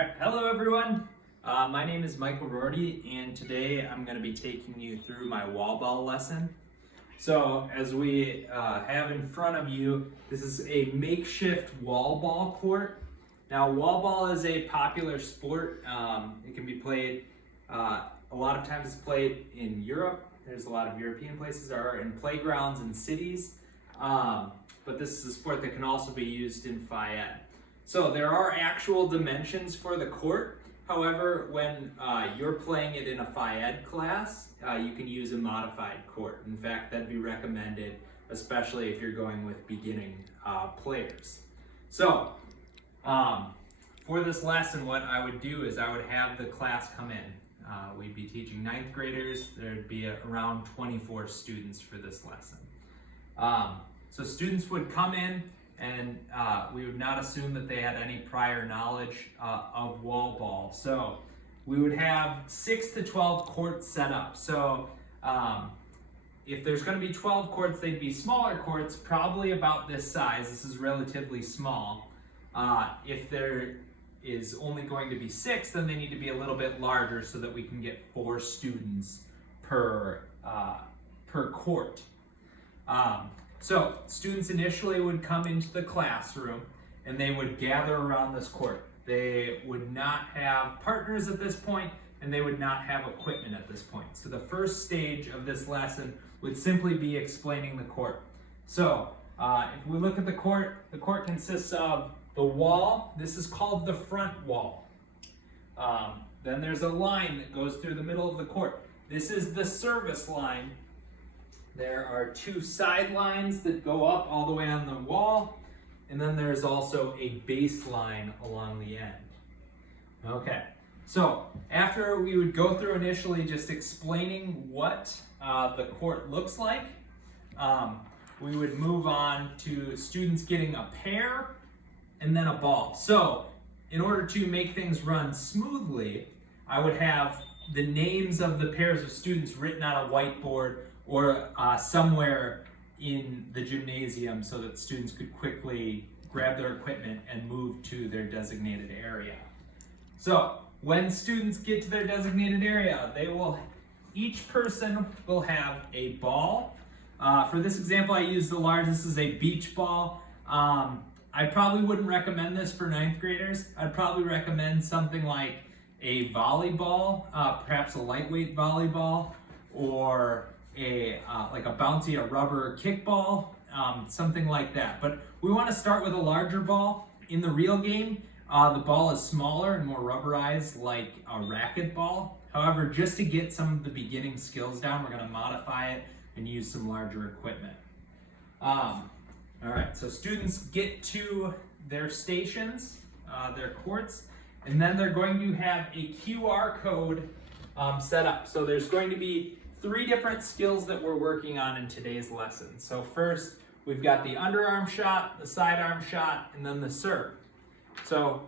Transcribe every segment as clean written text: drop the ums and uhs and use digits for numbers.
All right, hello everyone. My name is Michael Rorty, and today I'm going to be taking you through my wall ball lesson. So, as we have in front of you, this is a makeshift wall ball court. Now, wall ball is a popular sport. It can be played, a lot of times it's played in Europe. There's a lot of European places, or in playgrounds in cities. But this is a sport that can also be used in Phi-Ed. So there are actual dimensions for the court. However, when you're playing it in a Phi-Ed class, you can use a modified court. In fact, that'd be recommended, especially if you're going with beginning players. So, for this lesson, what I would do is I would have the class come in. We'd be teaching 9th graders. There'd be around 24 students for this lesson. So students would come in, and we would not assume that they had any prior knowledge of wall ball. So we would have 6 to 12 courts set up. So if there's going to be 12 courts, they'd be smaller courts, probably about this size. This is relatively small. If there is only going to be 6, then they need to be a little bit larger so that we can get 4 students per court. So students initially would come into the classroom and they would gather around this court. They would not have partners at this point, and they would not have equipment at this point. So the first stage of this lesson would simply be explaining the court. So if we look at the court consists of the wall. This is called the front wall. Then there's a line that goes through the middle of the court. This is the service line. There are 2 side lines that go up all the way on the wall, and then there's also a baseline along the end. Okay, so after we would go through initially just explaining what the court looks like, we would move on to students getting a pair and then a ball. So in order to make things run smoothly, I would have the names of the pairs of students written on a whiteboard or somewhere in the gymnasium so that students could quickly grab their equipment and move to their designated area. So when students get to their designated area, each person will have a ball. For this example, I use the large. This is a beach ball. I probably wouldn't recommend this for 9th graders. I'd probably recommend something like a volleyball, perhaps a lightweight volleyball, or like a bouncy, a rubber kickball, something like that. But we want to start with a larger ball. In the real game, the ball is smaller and more rubberized, like a racket ball. However, just to get some of the beginning skills down, we're going to modify it and use some larger equipment. All right, so students get to their stations, their courts, and then they're going to have a QR code set up. So there's going to be 3 different skills that we're working on in today's lesson. So first, we've got the underarm shot, the sidearm shot, and then the serve. So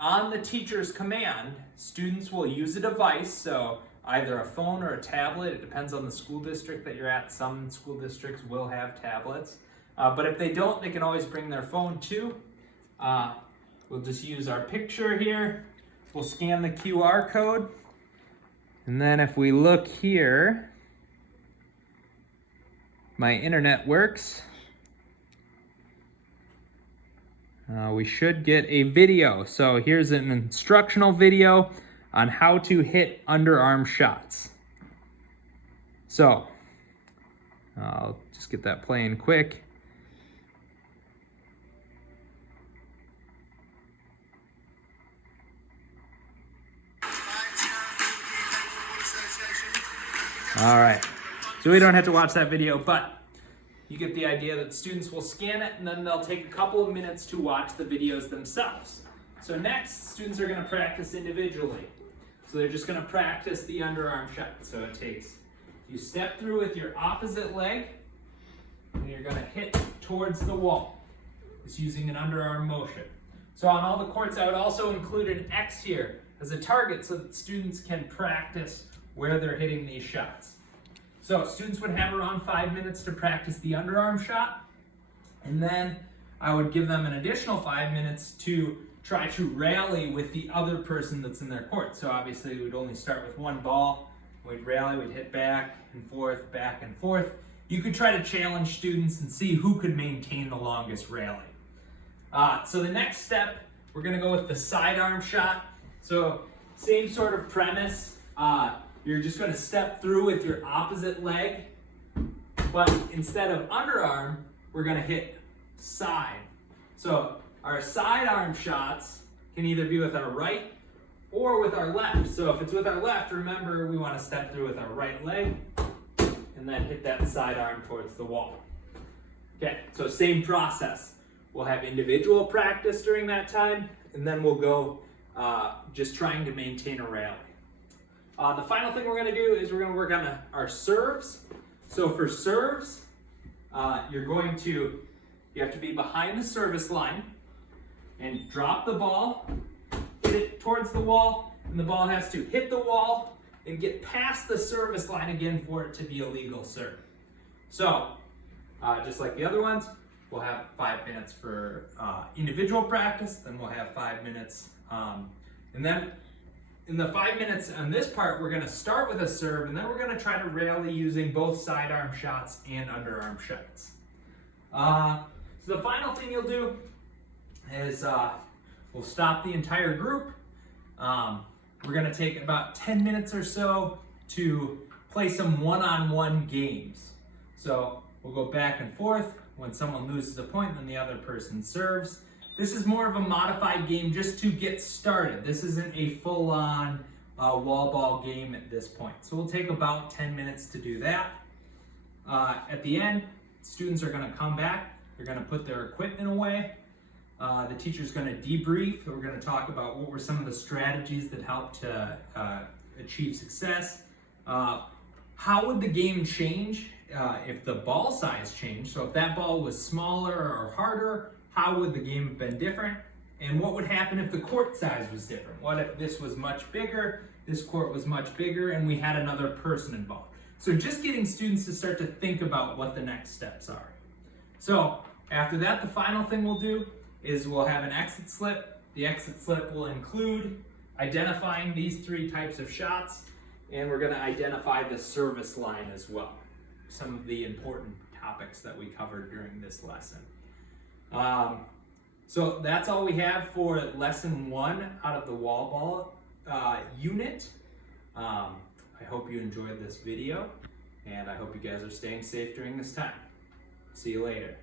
on the teacher's command, students will use a device, so either a phone or a tablet. It depends on the school district that you're at. Some school districts will have tablets. But if they don't, they can always bring their phone too. We'll just use our picture here. We'll scan the QR code. And then if we look here, my internet works. We should get a video. So here's an instructional video on how to hit underarm shots. So I'll just get that playing quick. All right, so we don't have to watch that video, but you get the idea that students will scan it and then they'll take a couple of minutes to watch the videos themselves. So next, students are going to practice individually. So they're just going to practice the underarm shot. So it takes, you step through with your opposite leg and you're going to hit towards the wall. It's using an underarm motion. So on all the courts, I would also include an X here as a target so that students can practice where they're hitting these shots. So students would have around 5 minutes to practice the underarm shot, and then I would give them an additional 5 minutes to try to rally with the other person that's in their court. So obviously we'd only start with one ball, we'd rally, we'd hit back and forth, back and forth. You could try to challenge students and see who could maintain the longest rally. So the next step, we're gonna go with the sidearm shot. So same sort of premise. You're just gonna step through with your opposite leg, but instead of underarm, we're gonna hit side. So our sidearm shots can either be with our right or with our left. So if it's with our left, remember we wanna step through with our right leg and then hit that sidearm towards the wall. Okay, so same process. We'll have individual practice during that time, and then we'll go just trying to maintain a rally. The final thing we're gonna do is we're gonna work on our serves. So for serves, you have to be behind the service line and drop the ball, hit it towards the wall, and the ball has to hit the wall and get past the service line again for it to be a legal serve. So, just like the other ones, we'll have 5 minutes for individual practice, then we'll have 5 minutes. And then in the 5 minutes on this part, we're gonna start with a serve, and then we're gonna try to rally using both sidearm shots and underarm shots. So the final thing you'll do is we'll stop the entire group. We're gonna take about 10 minutes or so to play some one-on-one games. So we'll go back and forth. When someone loses a point, then the other person serves. This is more of a modified game just to get started. This isn't a full-on wall ball game at this point. So we'll take about 10 minutes to do that. At the end, students are gonna come back. They're gonna put their equipment away. The teacher's gonna debrief. We're gonna talk about what were some of the strategies that helped to achieve success. How would the game change if the ball size changed? So if that ball was smaller or harder, how would the game have been different? And what would happen if the court size was different? What if this was much bigger, this court was much bigger, and we had another person involved? So just getting students to start to think about what the next steps are. So after that, the final thing we'll do is we'll have an exit slip. The exit slip will include identifying these 3 types of shots, and we're gonna identify the service line as well. Some of the important topics that we covered during this lesson. So that's all we have for lesson 1 out of the wall ball unit. I hope you enjoyed this video, and I hope you guys are staying safe during this time. See you later.